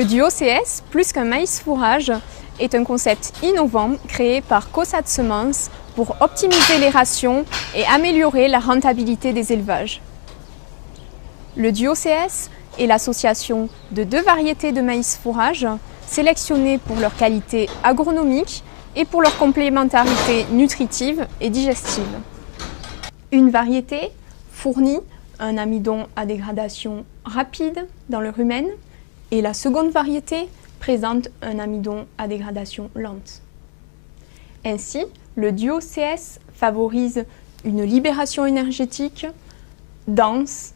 Le duo CS, plus qu'un maïs fourrage, est un concept innovant créé par Caussade Semences pour optimiser les rations et améliorer la rentabilité des élevages. Le duo CS est l'association de 2 variétés de maïs fourrage sélectionnées pour leur qualité agronomique et pour leur complémentarité nutritive et digestive. Une variété fournit un amidon à dégradation rapide dans le rumen et la seconde variété présente un amidon à dégradation lente. Ainsi, le duo CS favorise une libération énergétique dense,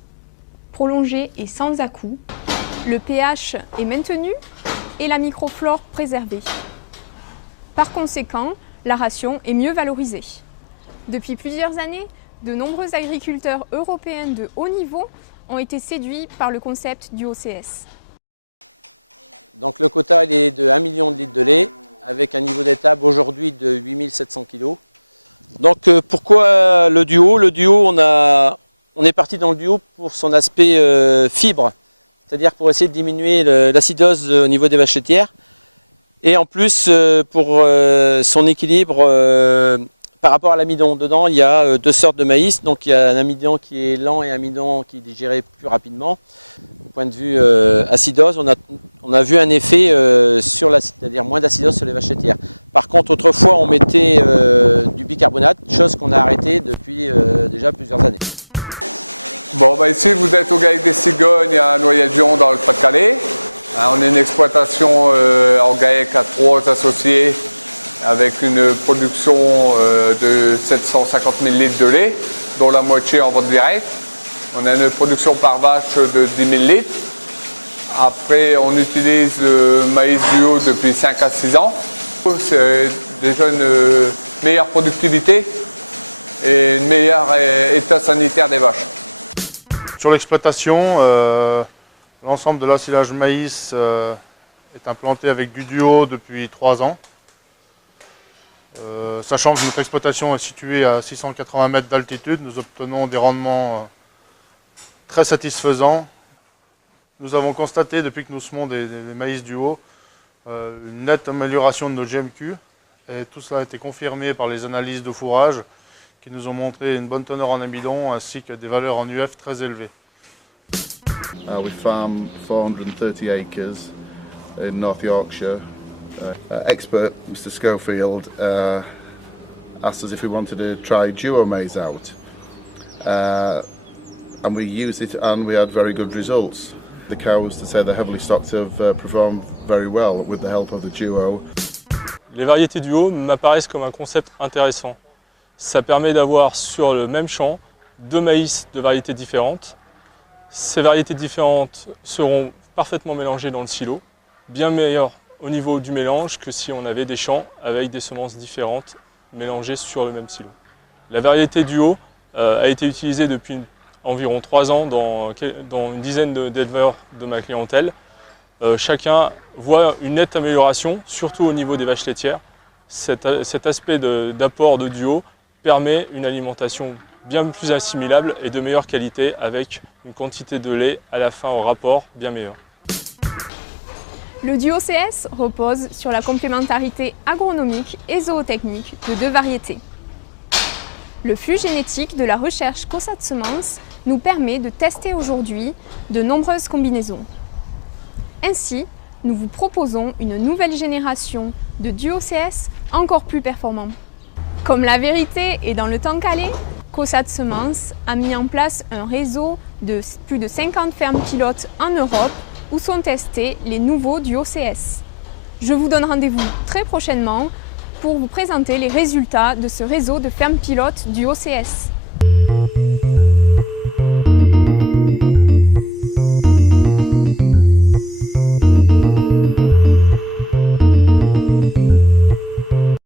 prolongée et sans à-coups. Le pH est maintenu et la microflore préservée. Par conséquent, la ration est mieux valorisée. Depuis plusieurs années, de nombreux agriculteurs européens de haut niveau ont été séduits par le concept du OCS. Donc le quota il est de 1 million de litres de lait avec un niveau d'étable aujourd'hui de 8700 kg. Donc pourquoi le duo? Le duo, on est parti dans le duo pour son aspect fibre, c'est-à-dire pour essayer de diminuer l'acidose au niveau des vaches laitières. Et en plus, pour son équilibre par rapport à l'amidon. Dedans, il y a 2 sortes de maïs. Donc il y a un amidon qui est lent et un amidon qui est digéré plus rapidement. Au point de vue acidose, on a vu un effet sur l'acide, c'est-à-dire moins d'acidose sur les vaches laitières. Par contre, autrefois, on mettait du bicarbonate, chose qu'on a arrêté depuis déjà plusieurs années. Bon, ici, vous êtes au GAEC des Cigognes à Noyelles-Vion dans le Pas-de-Calais. On est une exploitation en GAEC à 3 associés avec une production de 750 000 litres de lait, dont la moitié en vente directe. On a une production par vache de 10 000 litres. Après, on utilise le maïs duo depuis 5 à 6 ans. C'est déjà une meilleure productivité et un meilleur état sanitaire des vaches. Sur l'exploitation, l'ensemble de l'assilage maïs est implanté avec du duo depuis 3 ans. Sachant que notre exploitation est située à 680 mètres d'altitude, nous obtenons des rendements très satisfaisants. Nous avons constaté depuis que nous semons des maïs duo une nette amélioration de nos GMQ et tout cela a été confirmé par les analyses de fourrage qui nous ont montré une bonne teneur en amidon ainsi que des valeurs en UF très élevées. We farm 430 acres in North Yorkshire. Expert Mr. Schofield asked us if we wanted to try duo maize out, and we used it and we had very good results. The cows, to say they're heavily stocked, have performed very well with the help of the duo. Les variétés duo m'apparaissent comme un concept intéressant. Ça permet d'avoir sur le même champ 2 maïs de variétés différentes. Ces variétés différentes seront parfaitement mélangées dans le silo, bien meilleures au niveau du mélange que si on avait des champs avec des semences différentes mélangées sur le même silo. La variété duo a été utilisée depuis environ 3 ans dans une dizaine d'éleveurs de ma clientèle. Chacun voit une nette amélioration, surtout au niveau des vaches laitières. Cet aspect d'apport de duo permet une alimentation bien plus assimilable et de meilleure qualité avec une quantité de lait à la fin au rapport bien meilleur. Le duo CS repose sur la complémentarité agronomique et zootechnique de 2 variétés. Le flux génétique de la recherche Caussade Semences nous permet de tester aujourd'hui de nombreuses combinaisons. Ainsi, nous vous proposons une nouvelle génération de duo CS encore plus performant. Comme la vérité est dans le temps calé, Caussade Semences a mis en place un réseau de plus de 50 fermes pilotes en Europe où sont testés les nouveaux duo CS. Je vous donne rendez-vous très prochainement pour vous présenter les résultats de ce réseau de fermes pilotes duo CS.